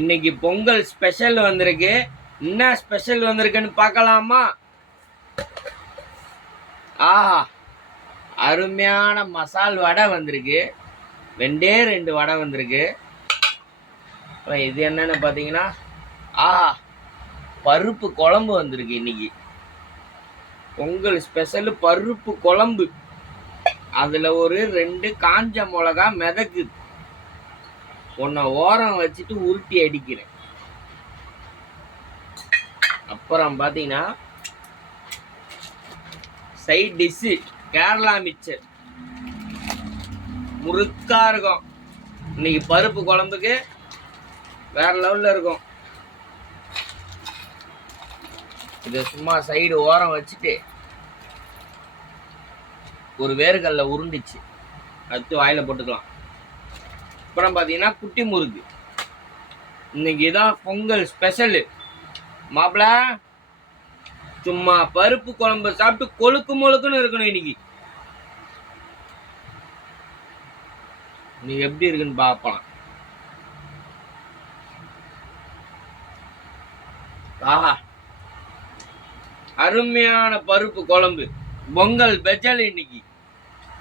இன்னைக்கு பொங்கல் ஸ்பெஷல் வந்திருக்கு. என்ன ஸ்பெஷல் வந்திருக்குன்னு பார்க்கலாமா? ஆஹா, அருமையான மசால் வடை வந்திருக்கு. 2 வடை வந்திருக்கு. இது என்னன்னு பார்த்தீங்கன்னா, ஆஹா, பருப்பு குழம்பு வந்திருக்கு. இன்னைக்கு பொங்கல் ஸ்பெஷல் பருப்பு குழம்பு. அதுல ஒரு 2 காஞ்ச மிளகா மிதக்கு. உன்னை ஓரம் வச்சுட்டு உருட்டி அடிக்கிறேன். அப்புறம் பார்த்தீங்கன்னா சைட் டிஷ்ஷு கேரளா மிக்சர் முறுக்கா இருக்கும். இன்னைக்கு பருப்பு குழம்புக்கு வேற லெவல்ல இருக்கும். இதை சும்மா சைடு ஓரம் வச்சுட்டு ஒரு வேர்கல்ல உருண்டிச்சு அடுத்து வாயில போட்டுக்கலாம். அப்புறம் பார்த்தீங்கன்னா குட்டி முறுக்கு. இன்னைக்கு இதான் பொங்கல் ஸ்பெஷலு. மாப்பிள சும்மா பருப்பு குழம்பு சாப்பிட்டு கொழுக்கு முழுக்குன்னு இருக்கணும். இன்னைக்கு நீ எப்படி இருக்குன்னு பார்க்கலாம். ஆஹா, அருமையான பருப்பு குழம்பு பொங்கல் ஸ்பெஷல் இன்னைக்கு.